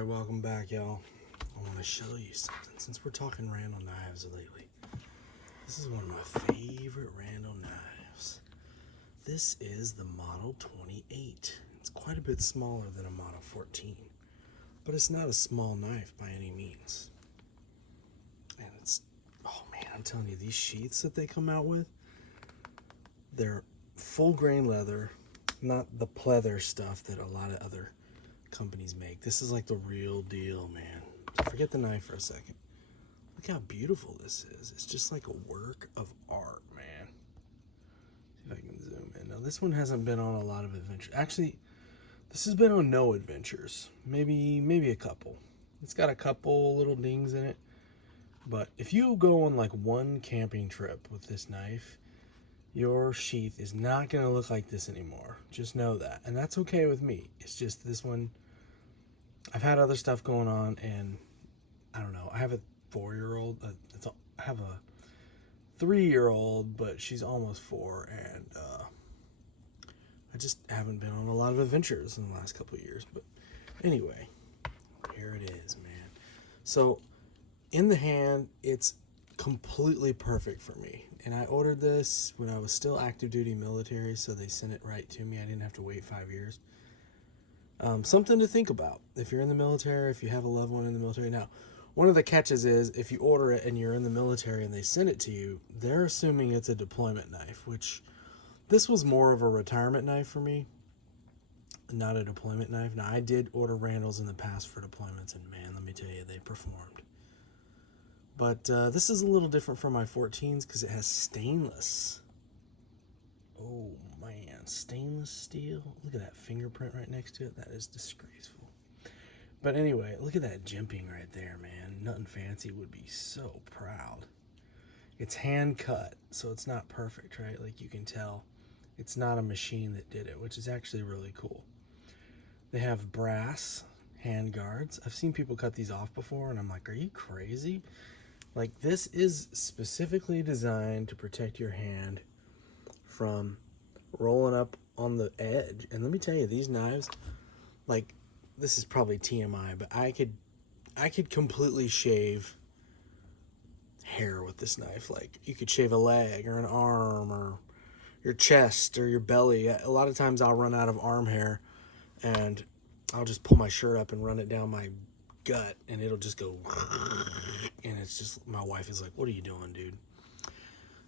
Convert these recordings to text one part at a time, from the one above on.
Alright, welcome back, y'all. I want to show you something. Since we're talking Randall knives lately, this is one of my favorite Randall knives. This is the Model 28. It's quite a bit smaller than a Model 14, but it's not a small knife by any means. And it's, oh man, I'm telling you, these sheaths that they come out with, they're full grain leather, not the pleather stuff that a lot of other companies make. This is like the real deal, man. So forget the knife for a second. Look how beautiful this is. It's just like a work of art, man. See if I can zoom in. Now this one hasn't been on a lot of adventures. Actually, this has been on no adventures. Maybe a couple. It's got a couple little dings in it. But if you go on like one camping trip with this knife, your sheath is not going to look like this anymore. Just know that. And that's okay with me. It's just this one, I've had other stuff going on, and I don't know. I have a 4-year-old. I have a 3-year-old, but she's almost 4, and I just haven't been on a lot of adventures in the last couple of years. But anyway, here it is, man. So in the hand, it's completely perfect for me. And I ordered this when I was still active duty military, so they sent it right to me. I didn't have to wait 5 years. Something to think about if you're in the military, if you have a loved one in the military. Now, one of the catches is if you order it and you're in the military and they send it to you, they're assuming it's a deployment knife, which this was more of a retirement knife for me, not a deployment knife. Now, I did order Randalls in the past for deployments, and man, let me tell you, they performed. But this is a little different from my 14s because it has stainless. Oh man, stainless steel. Look at that fingerprint right next to it. That is disgraceful. But anyway, look at that jimping right there, man. Nothing Fancy would be so proud. It's hand cut, so it's not perfect, right? Like you can tell, it's not a machine that did it, which is actually really cool. They have brass hand guards. I've seen people cut these off before, and I'm like, are you crazy? Like, this is specifically designed to protect your hand from rolling up on the edge. And let me tell you, these knives, like, this is probably TMI, but I could completely shave hair with this knife. Like, you could shave a leg or an arm or your chest or your belly. A lot of times I'll run out of arm hair, and I'll just pull my shirt up and run it down my gut, and it'll just go, and it's just, my wife is like, what are you doing, dude?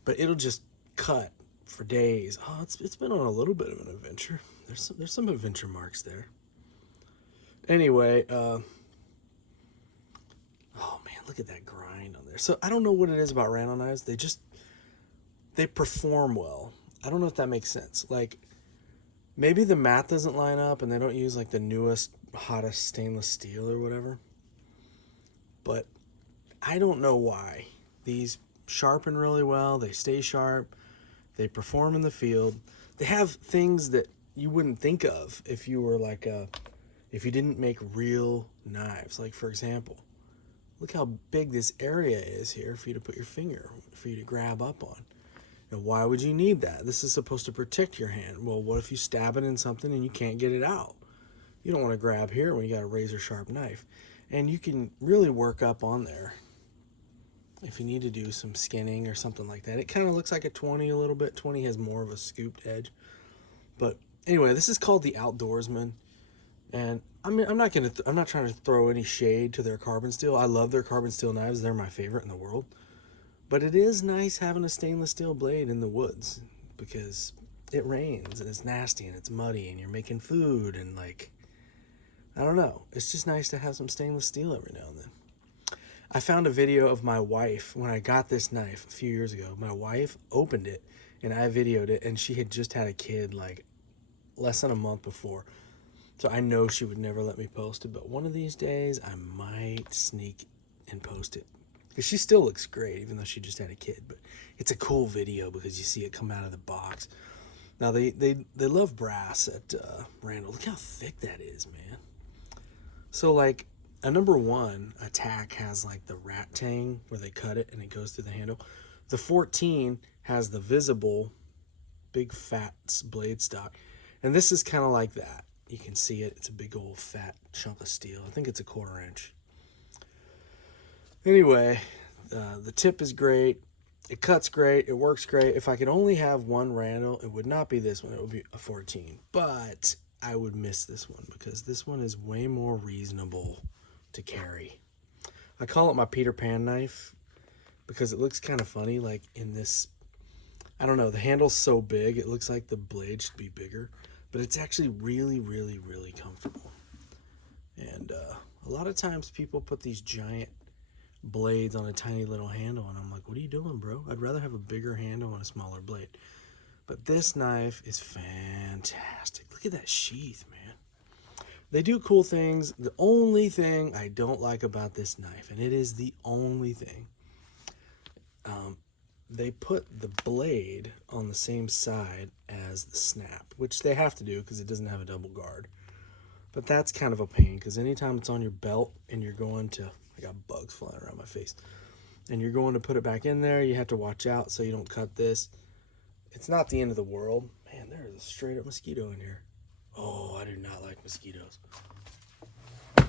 But it'll just cut for days. Oh, it's been on a little bit of an adventure. There's some adventure marks there. Anyway, oh man, look at that grind on there. So I don't know what it is about Randall knives. They perform well. I don't know if that makes sense. Like, maybe the math doesn't line up and they don't use like the newest, hottest stainless steel or whatever. But I don't know why. These sharpen really well. They stay sharp. They perform in the field. They have things that you wouldn't think of if you were like if you didn't make real knives. Like, for example, look how big this area is here for you to put your finger, for you to grab up on. Now, why would you need that? This is supposed to protect your hand. Well, what if you stab it in something and you can't get it out? You don't want to grab here when you got a razor sharp knife. And you can really work up on there if you need to do some skinning or something like that. It kind of looks like a 20 a little bit. 20 has more of a scooped edge. But anyway, this is called the Outdoorsman. And I mean, I'm not trying to throw any shade to their carbon steel. I love their carbon steel knives. They're my favorite in the world. But it is nice having a stainless steel blade in the woods because it rains and it's nasty and it's muddy and you're making food and, like, I don't know. It's just nice to have some stainless steel every now and then. I found a video of my wife when I got this knife a few years ago. My wife opened it and I videoed it, and she had just had a kid like less than a month before. So I know she would never let me post it, but one of these days I might sneak and post it. Because she still looks great, even though she just had a kid. But it's a cool video because you see it come out of the box. Now, they love brass at Randall. Look how thick that is, man. So, like, a number 1 attack has, like, the rat tang where they cut it and it goes through the handle. The 14 has the visible big fat blade stock. And this is kind of like that. You can see it. It's a big old fat chunk of steel. I think it's a 1/4 inch. Anyway, the tip is great. It cuts great. It works great. If I could only have one Randall, it would not be this one. It would be a 14. But I would miss this one because this one is way more reasonable to carry. I call it my Peter Pan knife because it looks kind of funny. Like in this, I don't know, the handle's so big, it looks like the blade should be bigger. But it's actually really, really, really comfortable. And a lot of times people put these giant blades on a tiny little handle, and I'm like, what are you doing, bro? I'd rather have a bigger handle and a smaller blade. But this knife is fantastic. Look at that sheath, man. They do cool things. The only thing I don't like about this knife, and it is the only thing, they put the blade on the same side as the snap, which they have to do because it doesn't have a double guard. But that's kind of a pain because anytime it's on your belt and you're going to, I got bugs flying around my face, and you're going to put it back in there, you have to watch out so you don't cut this. It's not the end of the world. Man, there is a straight up mosquito in here. Oh, I do not like mosquitoes. I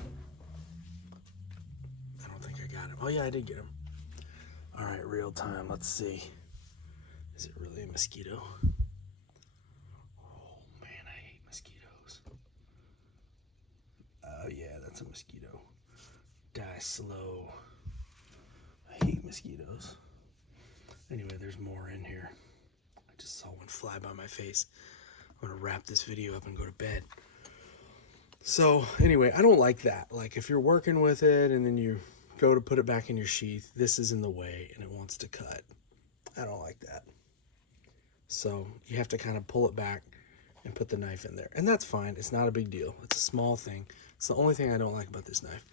don't think I got him. Oh yeah, I did get him. All right, real time. Let's see. Is it really a mosquito? Oh man, I hate mosquitoes. Oh yeah, that's a mosquito. Die slow. I hate mosquitoes. Anyway, there's more in here. I just saw one fly by my face. I'm gonna wrap this video up and go to bed. So anyway, I don't like that. Like if you're working with it and then you go to put it back in your sheath, this is in the way and it wants to cut. I don't like that. So you have to kind of pull it back and put the knife in there. And that's fine. It's not a big deal. It's a small thing. It's the only thing I don't like about this knife.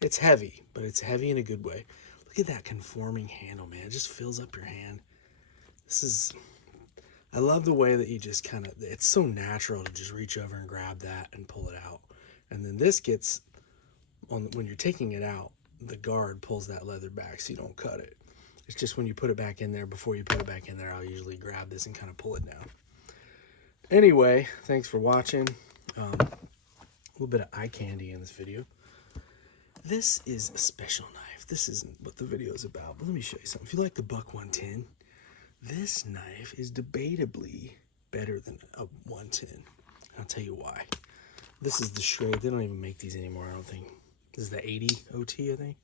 It's heavy, but it's heavy in a good way. Look at that conforming handle, man. It just fills up your hand. I love the way that you just kind of, it's so natural to just reach over and grab that and pull it out. And then this gets, when you're taking it out, the guard pulls that leather back so you don't cut it. It's just when you put it back in there, before you put it back in there, I'll usually grab this and kind of pull it down. Anyway, thanks for watching. A little bit of eye candy in this video. This is a special knife. This isn't what the video is about, but let me show you something. If you like the Buck 110, this knife is debatably better than a 110. I'll tell you why. This is the Schrade. They don't even make these anymore, I don't think. This is the 80 OT, I think.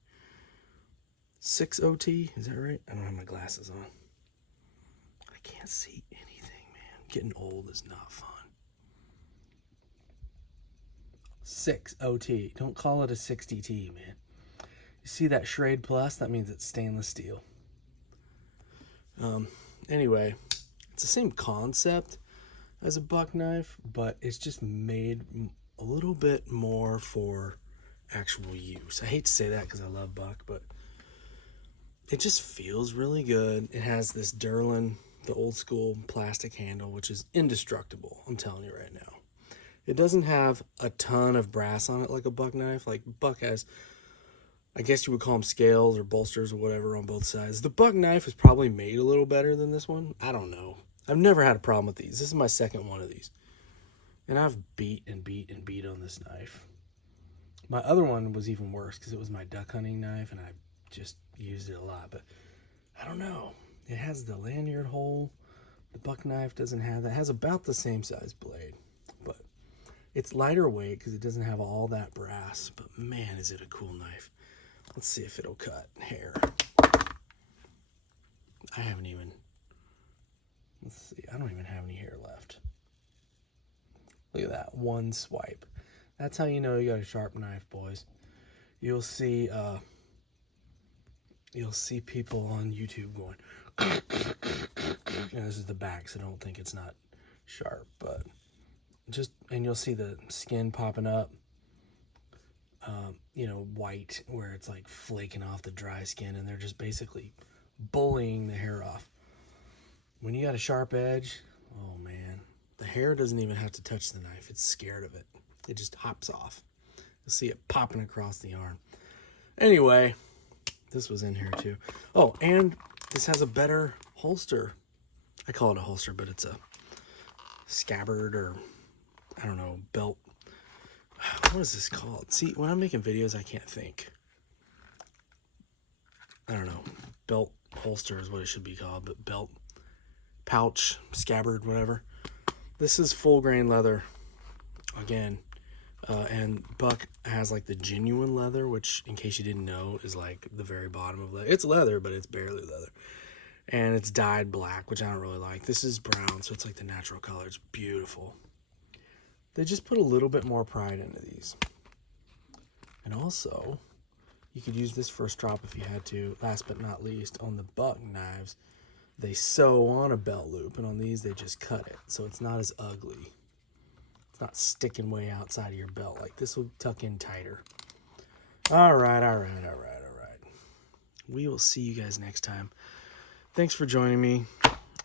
6 OT, is that right? I don't have my glasses on. I can't see anything, man. Getting old is not fun. 6 OT. Don't call it a 60T, man. You see that Schrade Plus? That means it's stainless steel. Anyway, it's the same concept as a buck knife, but it's just made a little bit more for actual use. I hate to say that because I love buck, but it just feels really good. It has this Durlin, the old school plastic handle, which is indestructible, I'm telling you right now. It doesn't have a ton of brass on it like a buck knife. Like buck has, I guess you would call them scales or bolsters or whatever on both sides. The buck knife is probably made a little better than this one. I don't know. I've never had a problem with these. This is my second one of these. And I've beat and beat and beat on this knife. My other one was even worse because it was my duck hunting knife and I just used it a lot. But I don't know. It has the lanyard hole. The buck knife doesn't have that. It has about the same size blade. But it's lighter weight because it doesn't have all that brass. But man, is it a cool knife. Let's see if it'll cut hair. I haven't even, let's see, I don't even have any hair left. Look at that, one swipe. That's how you know you got a sharp knife, boys. You'll see people on YouTube going, this is the back, so don't think it's not sharp, but and you'll see the skin popping up. You know, white, where it's like flaking off the dry skin, and they're just basically bullying the hair off. When you got a sharp edge, oh man, the hair doesn't even have to touch the knife. It's scared of it. It just hops off. You'll see it popping across the arm. Anyway, this was in here too. Oh, and this has a better holster. I call it a holster, but it's a scabbard or, I don't know, belt What is this called? See, when I'm making videos, I can't think. I don't know. Belt holster is what it should be called, but belt, pouch, scabbard, whatever. This is full grain leather. Again, and Buck has like the genuine leather, which, in case you didn't know, is like the very bottom of leather. It's leather, but it's barely leather. And it's dyed black, which I don't really like. This is brown, so it's like the natural color. It's beautiful. They just put a little bit more pride into these. And also, you could use this for a strap if you had to. Last but not least, on the Buck knives, they sew on a belt loop, and on these, they just cut it. So it's not as ugly. It's not sticking way outside of your belt. Like, this will tuck in tighter. All right. We will see you guys next time. Thanks for joining me.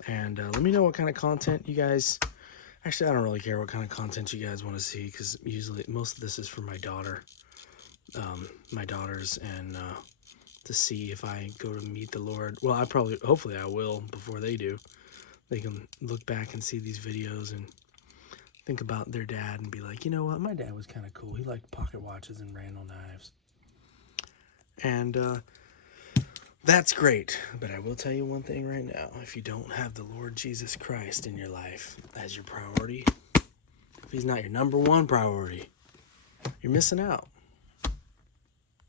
And let me know what kind of content you guys... Actually, I don't really care what kind of content you guys want to see, because usually most of this is for my daughter. My daughters, and to see if I go to meet the Lord. Well, hopefully I will before they do. They can look back and see these videos and think about their dad and be like, you know what, my dad was kind of cool. He liked pocket watches and Randall knives. And that's great. But I will tell you one thing right now. If you don't have the Lord Jesus Christ in your life as your priority, if he's not your number one priority, you're missing out.